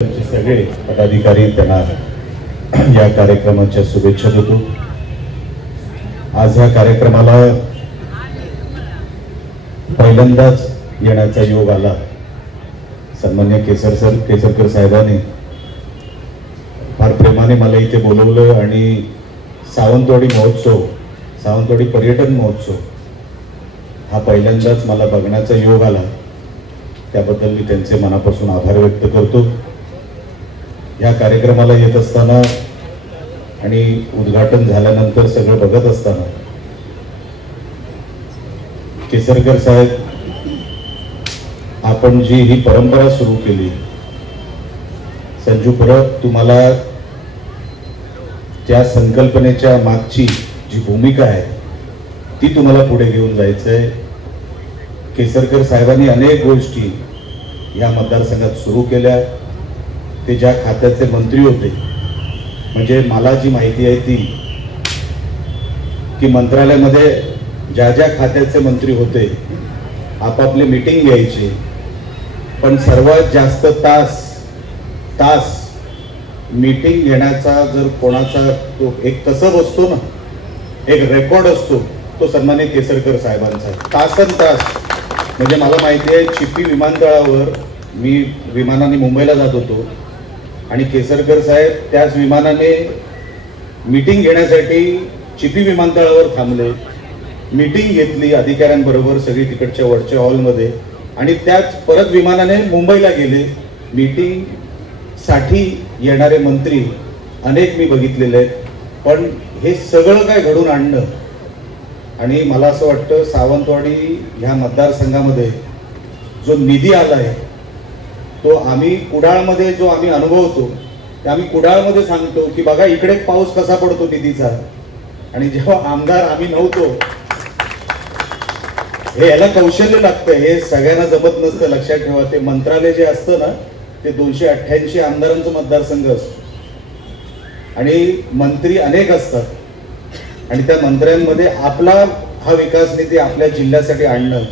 सगळे पदाधिकारी त्यांना या कार्यक्रमाच्या शुभेच्छा देतो। आज या कार्यक्रमाला पहिल्यांदाच येण्याचा योग आला। सन्मान्य केसरकर साहेबांनी फार प्रेमाने मला इथे बोलवलं आणि सावंतवाडी महोत्सव, सावंतवाडी पर्यटन महोत्सव हा पहिल्यांदाच मला बघण्याचा योग आला। त्याबद्दल मी त्यांचे मनापासून आभार व्यक्त करतो। या कार्यक्रमाला येत असताना आणि उद्घाटन झाल्यानंतर सगळं बघत असताना केसरकर साहेब, आपण जी ही परंपरा सुरू केली, संजू परब तुम्हाला त्या संकल्पनेच्या मागची जी भूमिका आहे ती तुम्हाला पुढे घेऊन जायचंय। केसरकर साहेबांनी अनेक गोष्टी या मतदारसंघात सुरू केल्या। ते ज्या खात्याचे मंत्री होते, म्हणजे मला जी माहिती आहे ती की मंत्रालयामध्ये ज्या ज्या खात्याचे मंत्री होते आपापले मीटिंग घ्यायचे, पण सर्वात जास्त तास मीटिंग घेण्याचा जर कोणाचा तो एक कसब असतो ना, एक रेकॉर्ड असतो, तो सन्मान्य केसरकर साहेबांचा तास। म्हणजे मला माहिती आहे चिपी विमानतळावर मी विमानाने मुंबईला जात होतो आणि केसरकर साहेब त्याच विमानाने मीटिंग घेण्यासाठी चिपी विमानतळावर थांबले, मीटिंग घेतली अधिकाऱ्यांबरोबर सगळी तिकडच्या वरच्या हॉलमध्ये आणि त्याच परत विमानाने मुंबईला गेले। मीटिंग साठी येणारे मंत्री अनेक मी बघितलेले आहेत, पण हे सगळं काय घडून आणणं, आणि मला असं वाटतं सावंतवाडी ह्या मतदारसंघामध्ये जो निधी आलाय तो आम्ही कुडाळमध्ये जो आम्ही अनुभवतो, ते आम्ही कुडाळमध्ये सांगतो की बघा इकडे पाऊस कसा पडतो निधीचा, आणि जेव्हा आमदार आम्ही नव्हतो, हे याला कौशल्य लागतं, हे सगळ्यांना जमत नसतं। लक्षात ठेवा, ते मंत्रालय जे असतं ना ते 288 आमदारांचं मतदारसंघ असतो आणि मंत्री अनेक असतात आणि त्या मंत्र्यांमध्ये आपला हा विकास निधी आपल्या जिल्ह्यासाठी आणणं,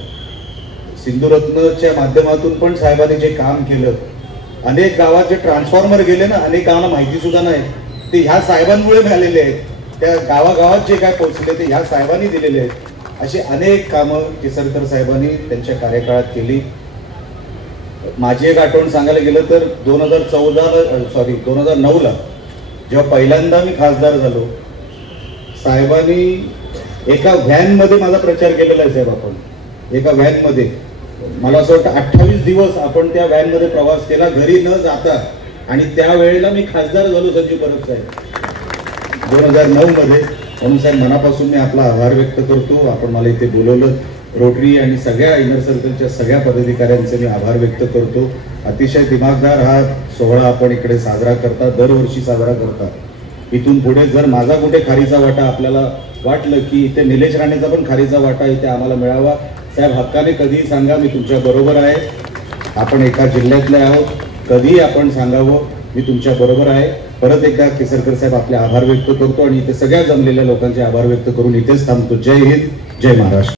सिंधुरत्नच्या माध्यमातून पण साहेबांनी जे काम केलं, अनेक गावाचे ट्रान्सफॉर्मर गेले ना, अनेक गावांना माहिती सुद्धा नाही, ते ह्या साहेबांमुळे मिळालेले आहेत। त्या गावागावात जे काय पोहोचले ते ह्या साहेबांनी दिलेले आहेत। अशी अनेक कामं केसरकर साहेबांनी त्यांच्या कार्यकाळात केली। माझी एक आठवण सांगायला गेलं तर 2009ला जेव्हा पहिल्यांदा मी खासदार झालो, साहेबांनी एका व्हॅनमध्ये माझा प्रचार केलेला आहे। साहेब, आपण एका व्हॅनमध्ये, मला असं वाटतं 28 दिवस आपण त्या व्हॅनमध्ये प्रवास केला घरी न जाता, आणि त्यावेळेला मी खासदार झालो संजू परब साहेब 2009 मध्ये। म्हणून साहेब मनापासून मी आपला आभार व्यक्त करतो। आपण मला इथे बोलवलं, रोटरी आणि सगळ्या इनर सर्कलच्या सगळ्या पदाधिकाऱ्यांचे मी आभार व्यक्त करतो। अतिशय दिमागदार हा सोहळा आपण इकडे साजरा करता, दरवर्षी साजरा करता। इथून पुढे जर माझा कुठे खारीचा वाटा आपल्याला वाटलं की इथे निलेश राणेचा पण खारीचा वाटा इथे आम्हाला मिळावा, साहेब हक्काने कधीही सांगा, मी तुमच्या बरोबर आहे। आपण एका जिल्ह्यातले आहोत, कधीही आपण सांगावं, मी तुमच्या बरोबर आहे। परत एकदा केसरकर साहेब आपले आभार व्यक्त करतो आणि इथे सगळ्या जमलेल्या लोकांचे आभार व्यक्त करून इथेच थांबतो। जय हिंद, जय महाराष्ट्र।